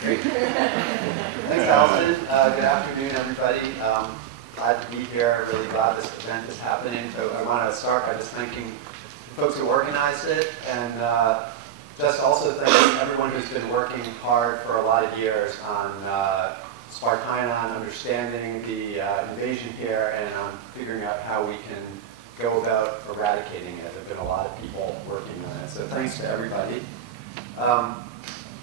Great. Thanks, Allison. Good afternoon, everybody. Glad to be here. Really glad this event is happening. So I want to start by just thanking the folks who organized it, and just also thank everyone who's been working hard for a lot of years on Spartina, on understanding the invasion here, and on figuring out how we can go about eradicating it. There have been a lot of people working on it, so thanks to everybody.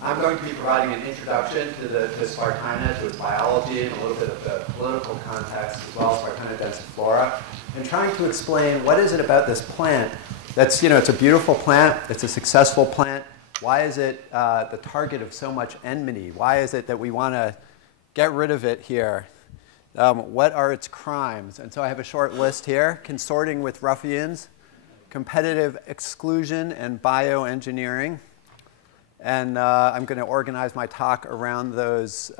I'm going to be providing an introduction to Spartina, to its biology, and a little bit of the political context as well, Spartina densiflora, and trying to explain what is it about this plant that's, it's a beautiful plant, it's a successful plant. Why is it the target of so much enmity? Why is it that we want to get rid of it here? What are its crimes? And so I have a short list here: consorting with ruffians, competitive exclusion, and bioengineering. And I'm going to organize my talk around those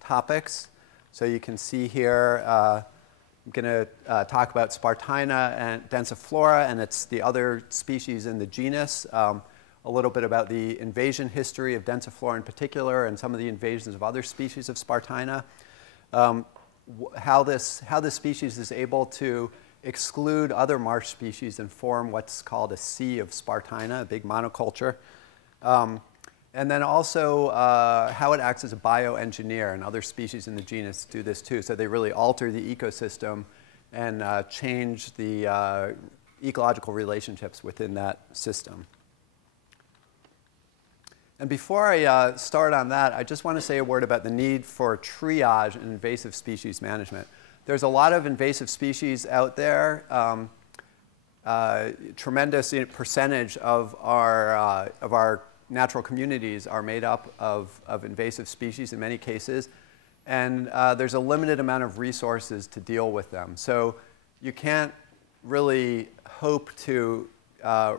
topics. So you can see here, I'm going to talk about Spartina and densiflora, and it's the other species in the genus. A little bit about the invasion history of densiflora in particular, and some of the invasions of other species of Spartina. How this species is able to exclude other marsh species and form what's called a sea of Spartina, a big monoculture. And then also how it acts as a bioengineer, and other species in the genus do this too. So they really alter the ecosystem and change the ecological relationships within that system. And before I start on that, I just want to say a word about the need for triage in invasive species management. There's a lot of invasive species out there. Tremendous percentage of our natural communities are made up of invasive species in many cases, and there's a limited amount of resources to deal with them. So you can't really hope to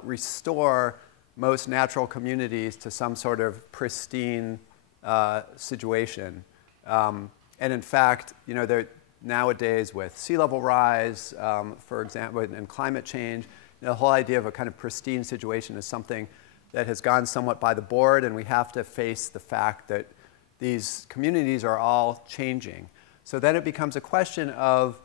restore most natural communities to some sort of pristine situation. And in fact, nowadays with sea level rise, for example, and climate change, the whole idea of a kind of pristine situation is something that has gone somewhat by the board, and we have to face the fact that these communities are all changing. So then it becomes a question of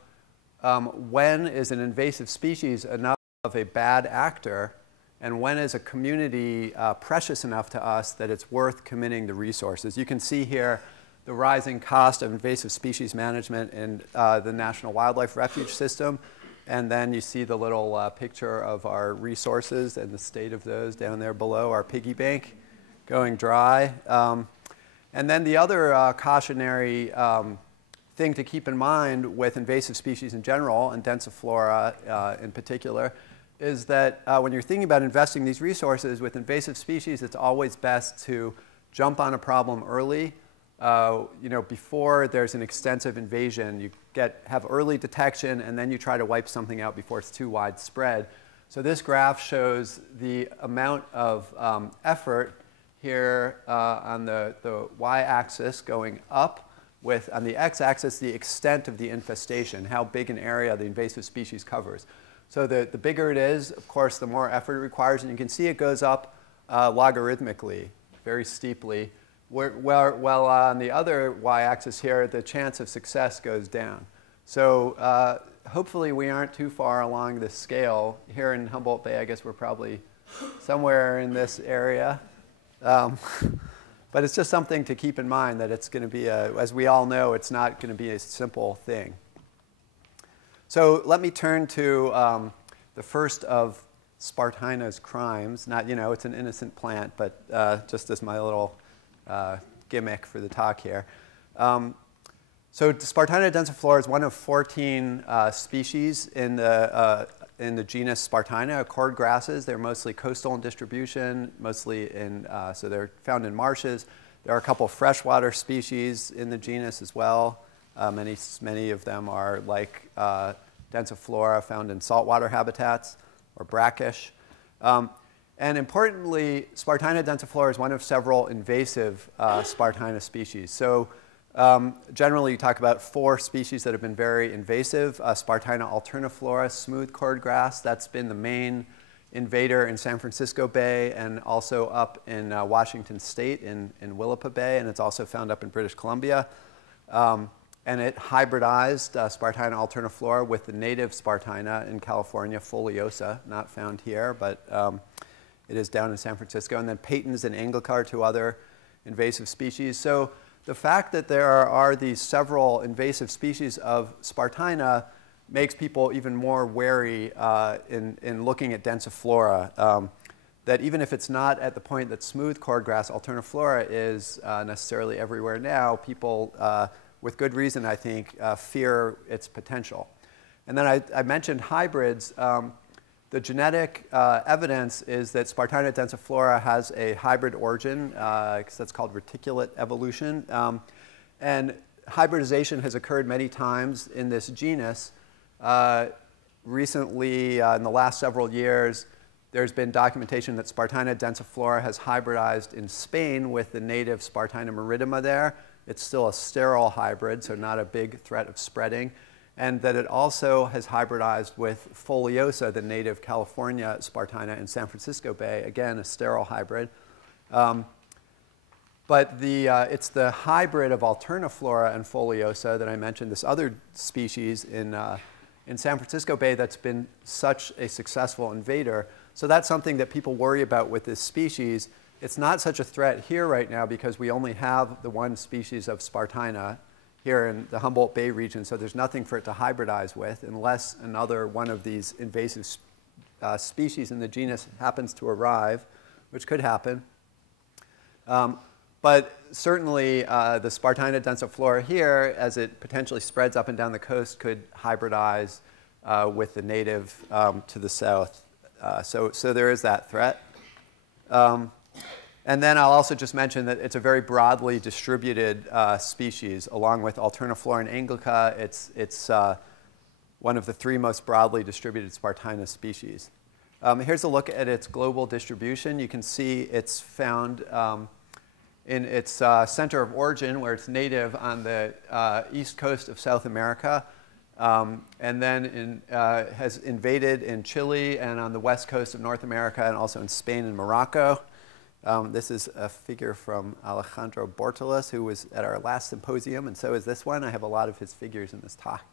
when is an invasive species enough of a bad actor, and when is a community precious enough to us that it's worth committing the resources. You can see here the rising cost of invasive species management in the National Wildlife Refuge System. And then you see the little picture of our resources and the state of those down there below, our piggy bank going dry. And then the other cautionary thing to keep in mind with invasive species in general, and densiflora in particular, is that when you're thinking about investing these resources with invasive species, it's always best to jump on a problem early. Before there's an extensive invasion, you have early detection, and then you try to wipe something out before it's too widespread. So this graph shows the amount of effort here on the y-axis going up, with on the x-axis the extent of the infestation, how big an area the invasive species covers. So the bigger it is, of course, the more effort it requires, and you can see it goes up logarithmically, very steeply. Well, on the other y-axis here, the chance of success goes down. So hopefully we aren't too far along this scale. Here in Humboldt Bay, I guess we're probably somewhere in this area. But it's just something to keep in mind, that it's going to be, as we all know, it's not going to be a simple thing. So let me turn to the first of Spartina's crimes. Not, it's an innocent plant, but just as my little gimmick for the talk here. So Spartina densiflora is one of 14 species in the genus Spartina, cord grasses. They're mostly coastal in distribution, mostly so they're found in marshes. There are a couple freshwater species in the genus as well. Many of them are like densiflora found in saltwater habitats or brackish. And importantly, Spartina densiflora is one of several invasive Spartina species. So generally, you talk about 4 species that have been very invasive. Spartina alterniflora, smooth cordgrass, that's been the main invader in San Francisco Bay and also up in Washington State in Willapa Bay, and it's also found up in British Columbia. And it hybridized Spartina alterniflora with the native Spartina in California, foliosa, not found here, but it is down in San Francisco. And then Peyton's and Anglicar, 2 other invasive species. So the fact that there are these several invasive species of Spartina makes people even more wary in looking at densiflora. That even if it's not at the point that smooth cordgrass alterniflora is necessarily everywhere now, people, with good reason, I think, fear its potential. And then I mentioned hybrids. The genetic evidence is that Spartina densiflora has a hybrid origin, because that's called reticulate evolution. And hybridization has occurred many times in this genus. Recently, in the last several years, there's been documentation that Spartina densiflora has hybridized in Spain with the native Spartina marittima there. It's still a sterile hybrid, so not a big threat of spreading. And that it also has hybridized with foliosa, the native California Spartina in San Francisco Bay, again, a sterile hybrid. But it's the hybrid of alterniflora and foliosa that I mentioned, this other species in San Francisco Bay that's been such a successful invader. So that's something that people worry about with this species. It's not such a threat here right now because we only have the one species of Spartina here in the Humboldt Bay region, so there's nothing for it to hybridize with unless another one of these invasive species in the genus happens to arrive, which could happen. But certainly the Spartina densiflora here, as it potentially spreads up and down the coast, could hybridize with the native to the south. So there is that threat. And then I'll also just mention that it's a very broadly distributed species. Along with alterniflora and anglica, it's one of the 3 most broadly distributed Spartina species. Here's a look at its global distribution. You can see it's found in its center of origin, where it's native on the east coast of South America, and then has invaded in Chile and on the west coast of North America, and also in Spain and Morocco. This is a figure from Alejandro Bortolas, who was at our last symposium, and so is this one. I have a lot of his figures in this talk.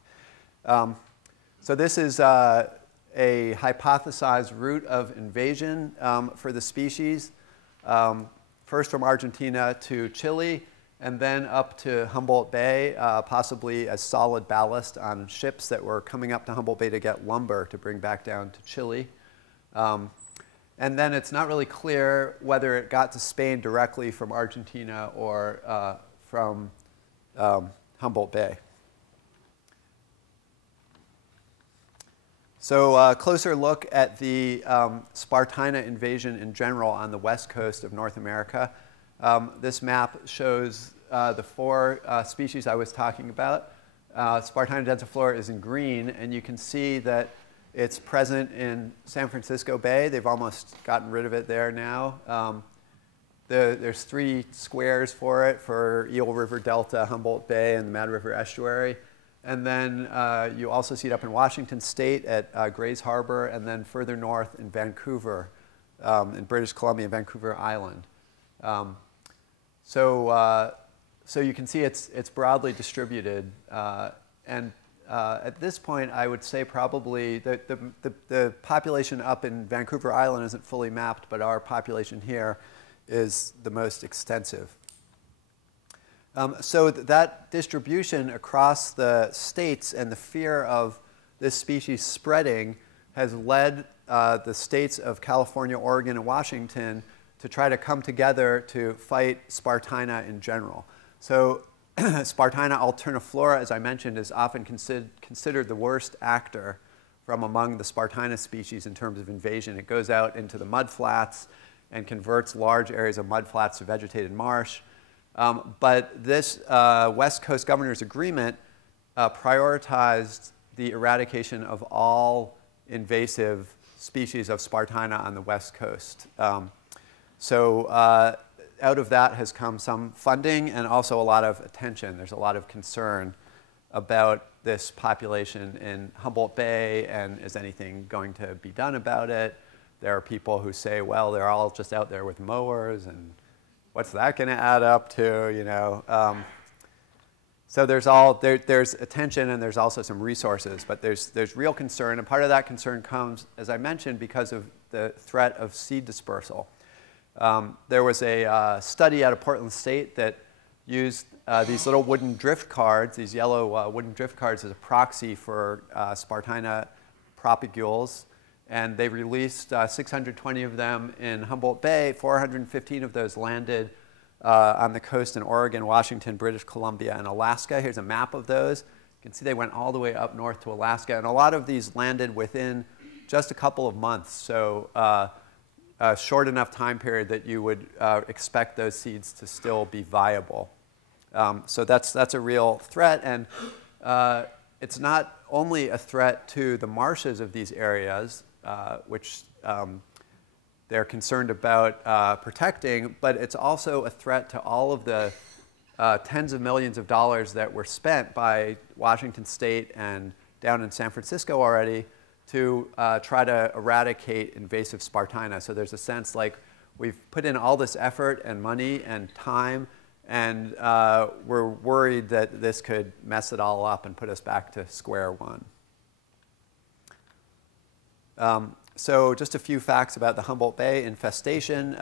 So this is a hypothesized route of invasion for the species, first from Argentina to Chile, and then up to Humboldt Bay, possibly as solid ballast on ships that were coming up to Humboldt Bay to get lumber to bring back down to Chile. And then it's not really clear whether it got to Spain directly from Argentina or from Humboldt Bay. So a closer look at the Spartina invasion in general on the west coast of North America. This map shows the 4 species I was talking about. Spartina densiflora is in green, and you can see that it's present in San Francisco Bay. They've almost gotten rid of it there now. There's 3 squares for it for Eel River Delta, Humboldt Bay, and the Mad River Estuary. And then you also see it up in Washington State at Grays Harbor, and then further north in Vancouver, in British Columbia, Vancouver Island. So you can see it's broadly distributed. And at this point, I would say probably the population up in Vancouver Island isn't fully mapped, but our population here is the most extensive. So that distribution across the states and the fear of this species spreading has led the states of California, Oregon, and Washington to try to come together to fight Spartina in general. So Spartina alterniflora, as I mentioned, is often considered the worst actor from among the Spartina species in terms of invasion. It goes out into the mudflats and converts large areas of mudflats to vegetated marsh. But this West Coast Governor's Agreement prioritized the eradication of all invasive species of Spartina on the West Coast. So out of that has come some funding and also a lot of attention. There's a lot of concern about this population in Humboldt Bay, and is anything going to be done about it? there are people who say, well, they're all just out there with mowers, and what's that going to add up to, you know? So there's attention, and there's also some resources, but there's real concern, and part of that concern comes, as I mentioned, because of the threat of seed dispersal. There was a study out of Portland State that used these little wooden drift cards, these yellow wooden drift cards, as a proxy for Spartina propagules. And they released 620 of them in Humboldt Bay. 415 of those landed on the coast in Oregon, Washington, British Columbia, and Alaska. Here's a map of those. You can see they went all the way up north to Alaska. And a lot of these landed within just a couple of months. So a short enough time period that you would expect those seeds to still be viable. So that's a real threat. And it's not only a threat to the marshes of these areas, which they're concerned about protecting, but it's also a threat to all of the tens of millions of dollars that were spent by Washington State and down in San Francisco already to try to eradicate invasive Spartina. So there's a sense like we've put in all this effort and money and time, and we're worried that this could mess it all up and put us back to square one. So just a few facts about the Humboldt Bay infestation.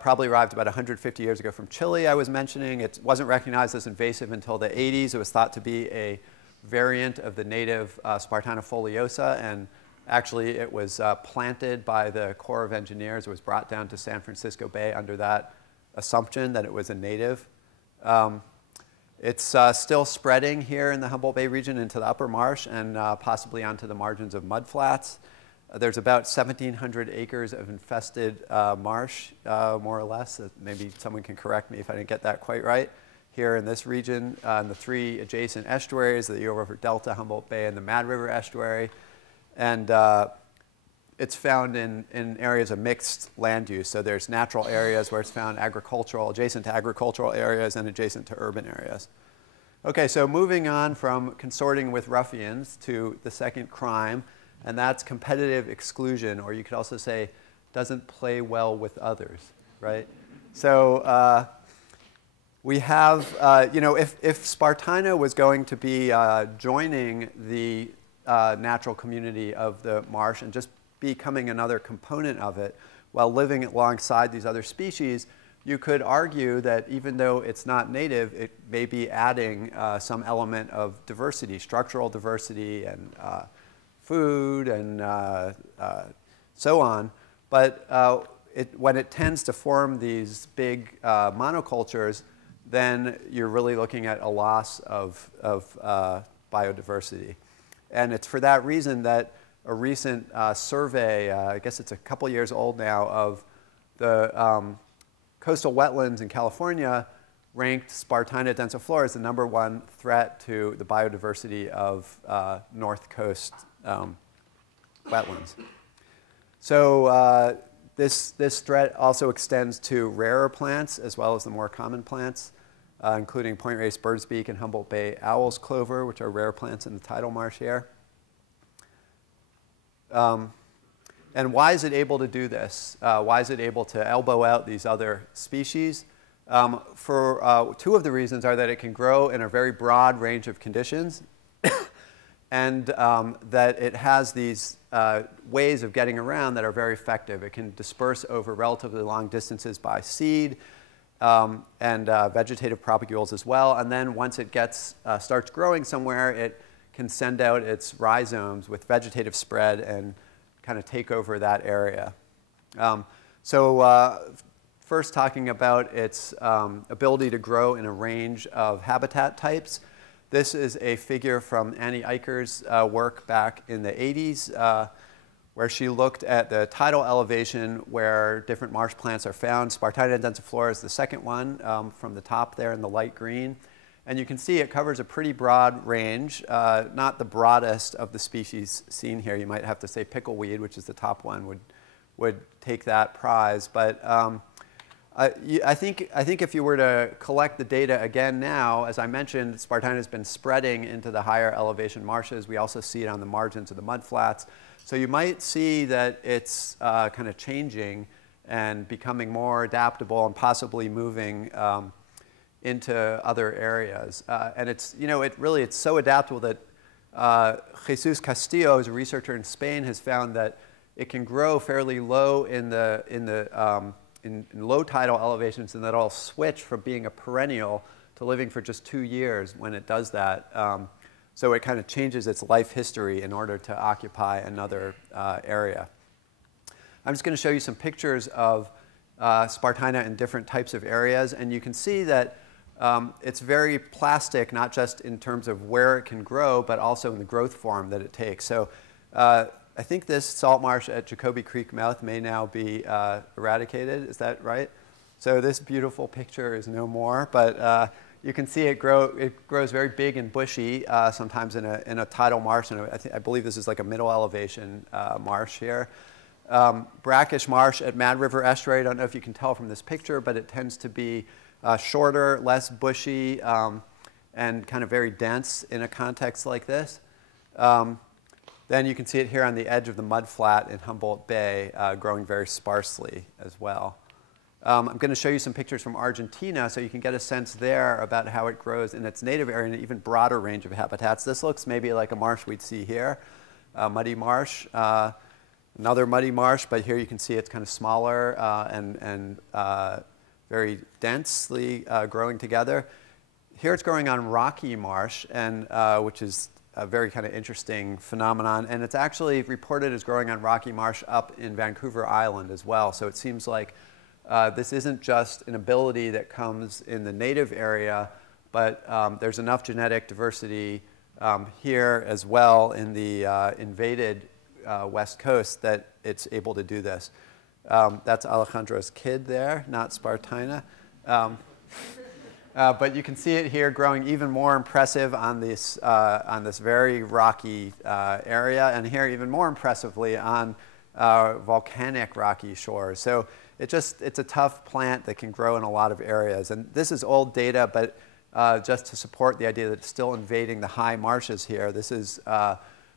Probably arrived about 150 years ago from Chile, I was mentioning. It wasn't recognized as invasive until the 80s. It was thought to be a variant of the native Spartina foliosa, and actually it was planted by the Corps of Engineers. It was brought down to San Francisco Bay under that assumption that it was a native. It's still spreading here in the Humboldt Bay region into the upper marsh and possibly onto the margins of mudflats. There's about 1,700 acres of infested marsh, more or less. Maybe someone can correct me if I didn't get that quite right. Here in this region, in the three adjacent estuaries, the Eel River Delta, Humboldt Bay, and the Mad River Estuary. And it's found in areas of mixed land use. So there's natural areas where it's found agricultural, adjacent to agricultural areas, and adjacent to urban areas. Okay, so moving on from consorting with ruffians to the second crime, and that's competitive exclusion, or you could also say doesn't play well with others, right? So we have, you know, if Spartina was going to be joining the natural community of the marsh and just becoming another component of it while living alongside these other species, you could argue that even though it's not native, it may be adding some element of diversity, structural diversity, and food, and so on. But when it tends to form these big monocultures, then you're really looking at a loss of biodiversity. And it's for that reason that a recent survey, I guess it's a couple years old now, of the coastal wetlands in California ranked Spartina densiflora as the #1 threat to the biodiversity of North Coast wetlands. So this threat also extends to rarer plants as well as the more common plants, including point race birdsbeak and Humboldt Bay owl's clover, which are rare plants in the tidal marsh here. And why is it able to do this? Why is it able to elbow out these other species? For two of the reasons are that it can grow in a very broad range of conditions and that it has these ways of getting around that are very effective. It can disperse over relatively long distances by seed and vegetative propagules as well. And then once it starts growing somewhere, it can send out its rhizomes with vegetative spread and kind of take over that area. First talking about its ability to grow in a range of habitat types. This is a figure from Annie Eicher's work back in the 80s, where she looked at the tidal elevation where different marsh plants are found. Spartina densiflora is the second one from the top there in the light green. And you can see it covers a pretty broad range, not the broadest of the species seen here. You might have to say pickleweed, which is the top one, would take that prize. But I think if you were to collect the data again now, as I mentioned, Spartina has been spreading into the higher elevation marshes. We also see it on the margins of the mudflats. So you might see that it's kind of changing and becoming more adaptable and possibly moving into other areas. And it's, it's so adaptable that Jesus Castillo, who's a researcher in Spain, has found that it can grow fairly low in low tidal elevations, and that it'll switch from being a perennial to living for just 2 years when it does that. So it kind of changes its life history in order to occupy another area. I'm just going to show you some pictures of Spartina in different types of areas, and you can see that it's very plastic, not just in terms of where it can grow, but also in the growth form that it takes. So I think this salt marsh at Jacoby Creek mouth may now be eradicated. Is that right? So this beautiful picture is no more, but you can see it grows very big and bushy, sometimes in a tidal marsh, and I believe this is like a middle elevation marsh here. Brackish marsh at Mad River Estuary. I don't know if you can tell from this picture, but it tends to be shorter, less bushy, and kind of very dense in a context like this. Then you can see it here on the edge of the mudflat in Humboldt Bay, growing very sparsely as well. I'm going to show you some pictures from Argentina so you can get a sense there about how it grows in its native area in an even broader range of habitats. This looks maybe like a marsh we'd see here, muddy marsh. Another muddy marsh, but here you can see it's kind of smaller and very densely growing together. Here it's growing on rocky marsh, and which is a very kind of interesting phenomenon. And it's actually reported as growing on rocky marsh up in Vancouver Island as well. So it seems like this isn't just an ability that comes in the native area, but there's enough genetic diversity here as well in the invaded west coast that it's able to do this. That's Alejandro's kid there, not Spartina. But you can see it here growing even more impressive on this very rocky area, and here even more impressively on volcanic rocky shores. So it's a tough plant that can grow in a lot of areas. And this is old data, but just to support the idea that it's still invading the high marshes here. This is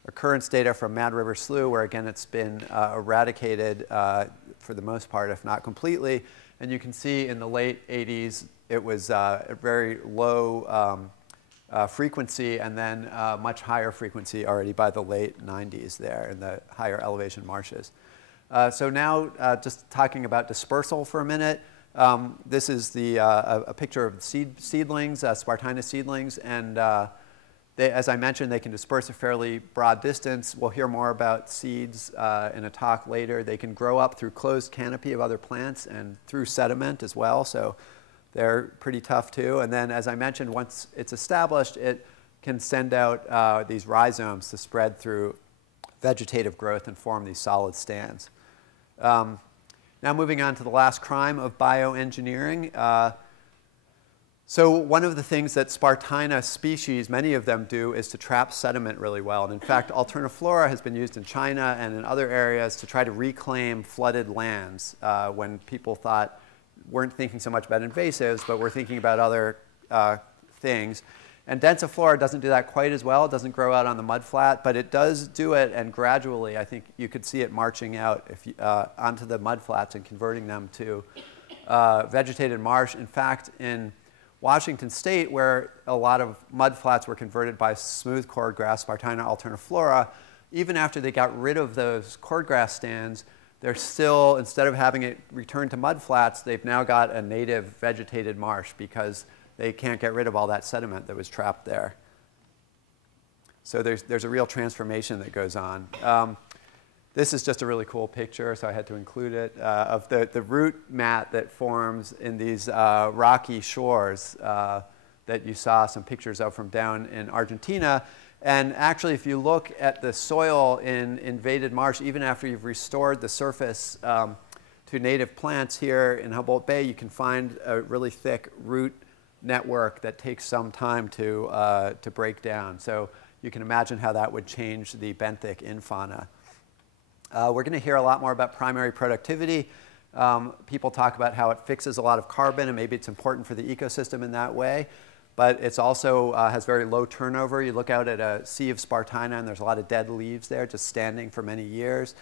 occurrence data from Mad River Slough, where again it's been eradicated for the most part, if not completely. And you can see in the late 80s, it was a very low frequency, and then much higher frequency already by the late 90s there in the higher elevation marshes. So now just talking about dispersal for a minute. This is a picture of seedlings, Spartina seedlings, and as I mentioned, they can disperse a fairly broad distance. We'll hear more about seeds in a talk later. They can grow up through closed canopy of other plants and through sediment as well, so they're pretty tough too. And then, as I mentioned, once it's established, it can send out these rhizomes to spread through vegetative growth and form these solid stands. Now moving on to the last crime of bioengineering. So one of the things that Spartina species, many of them do, is to trap sediment really well. And in fact, alterniflora has been used in China and in other areas to try to reclaim flooded lands when people weren't thinking so much about invasives, but were thinking about other things. And densiflora doesn't do that quite as well. It doesn't grow out on the mudflat, but it does do it, and gradually, I think you could see it marching out onto the mudflats and converting them to vegetated marsh. In fact, in Washington State, where a lot of mudflats were converted by smooth cordgrass, Spartina alterniflora, even after they got rid of those cordgrass stands, they're still, instead of having it return to mudflats, they've now got a native vegetated marsh because they can't get rid of all that sediment that was trapped there. So there's a real transformation that goes on. This is just a really cool picture, so I had to include it, of the root mat that forms in these rocky shores that you saw some pictures of from down in Argentina. And actually, if you look at the soil in invaded marsh, even after you've restored the surface to native plants here in Humboldt Bay, you can find a really thick root network that takes some time to break down. So you can imagine how that would change the benthic infauna. We're going to hear a lot more about primary productivity. People talk about how it fixes a lot of carbon, and maybe it's important for the ecosystem in that way. but it's also has very low turnover. You look out at a sea of Spartina, and there's a lot of dead leaves there just standing for many years.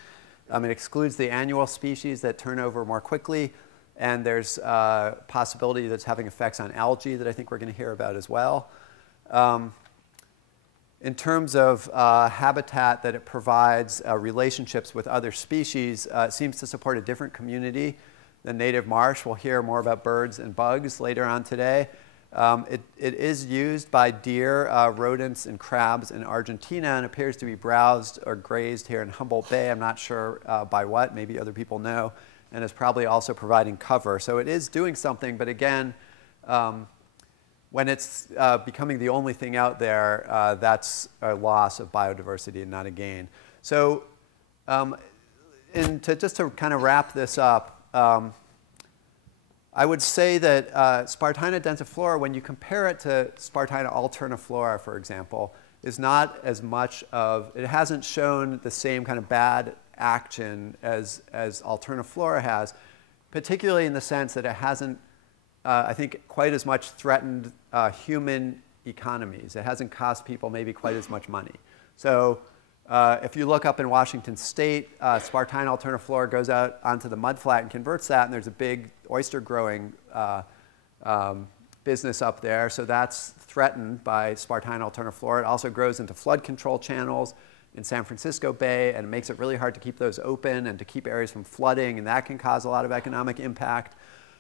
It excludes the annual species that turn over more quickly, and there's a possibility that's having effects on algae that I think we're going to hear about as well. In terms of habitat that it provides, relationships with other species, it seems to support a different community than native marsh. We'll hear more about birds and bugs later on today. It is used by deer, rodents, and crabs in Argentina, and appears to be browsed or grazed here in Humboldt Bay. I'm not sure by what. Maybe other people know. And is probably also providing cover. So it is doing something, but again, when it's becoming the only thing out there, that's a loss of biodiversity and not a gain. So just to kind of wrap this up, I would say that Spartina densiflora, when you compare it to Spartina alterniflora, for example, is not as much of, it hasn't shown the same kind of bad action as alterniflora has, particularly in the sense that it hasn't, I think, quite as much threatened human economies. It hasn't cost people maybe quite as much money. So if you look up in Washington State, Spartina alterniflora goes out onto the mudflat and converts that, and there's a big oyster growing business up there. So that's threatened by Spartina alterniflora. It also grows into flood control channels in San Francisco Bay, and it makes it really hard to keep those open and to keep areas from flooding, and that can cause a lot of economic impact.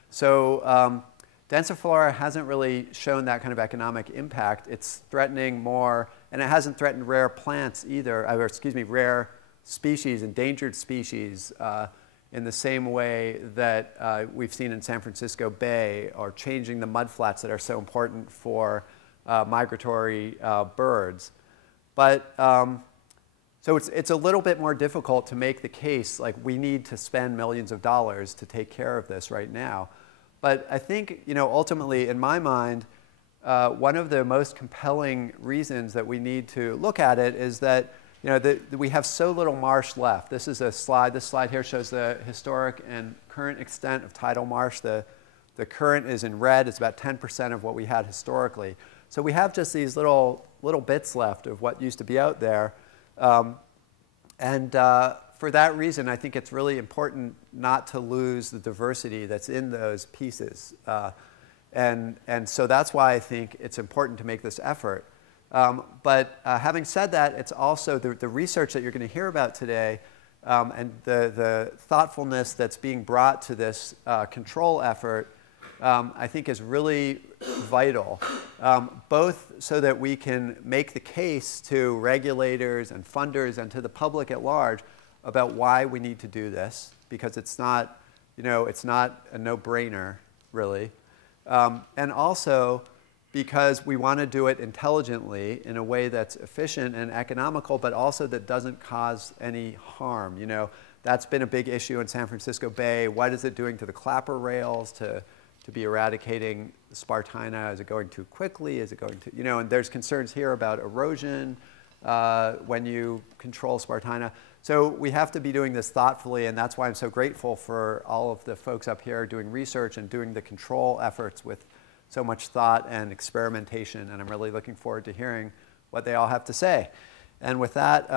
So densiflora hasn't really shown that kind of economic impact. It's threatening more, and it hasn't threatened rare plants either, or excuse me, rare species, endangered species, in the same way that we've seen in San Francisco Bay, or changing the mudflats that are so important for migratory birds. But so it's a little bit more difficult to make the case, like we need to spend millions of dollars to take care of this right now. But I think, ultimately, in my mind, one of the most compelling reasons that we need to look at it is that, we have so little marsh left. This is a slide. This slide here shows the historic and current extent of tidal marsh. The current is in red. It's about 10% of what we had historically. So we have just these little bits left of what used to be out there. For that reason, I think it's really important not to lose the diversity that's in those pieces. And so that's why I think it's important to make this effort. But having said that, it's also the research that you're going to hear about today, and the thoughtfulness that's being brought to this control effort, I think is really vital, both so that we can make the case to regulators and funders and to the public at large about why we need to do this, because it's not, it's not a no-brainer, really. And also because we want to do it intelligently in a way that's efficient and economical, but also that doesn't cause any harm. That's been a big issue in San Francisco Bay. What is it doing to the clapper rails to be eradicating Spartina? Is it going too quickly? Is it going to, and there's concerns here about erosion when you control Spartina. So we have to be doing this thoughtfully, and that's why I'm so grateful for all of the folks up here doing research and doing the control efforts with so much thought and experimentation, and I'm really looking forward to hearing what they all have to say. And with that,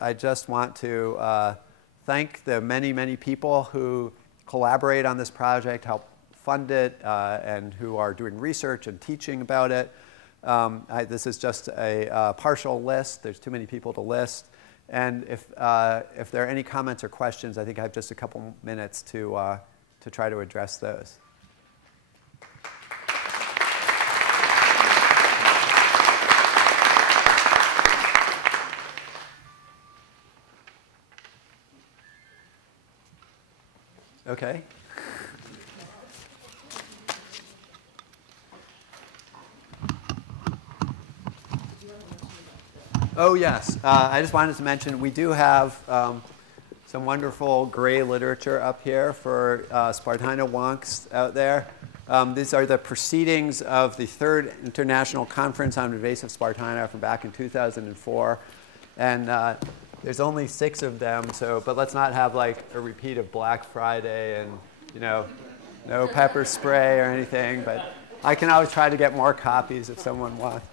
I just want to thank the many, many people who collaborate on this project, help fund it, and who are doing research and teaching about it. This is just a partial list. There's too many people to list. And if there are any comments or questions, I think I have just a couple minutes to try to address those. Okay. Oh, yes. I just wanted to mention we do have some wonderful gray literature up here for Spartina wonks out there. These are the proceedings of the 3rd International Conference on Invasive Spartina from back in 2004. And there's only 6 of them, but let's not have like a repeat of Black Friday and no pepper spray or anything. But I can always try to get more copies if someone wants.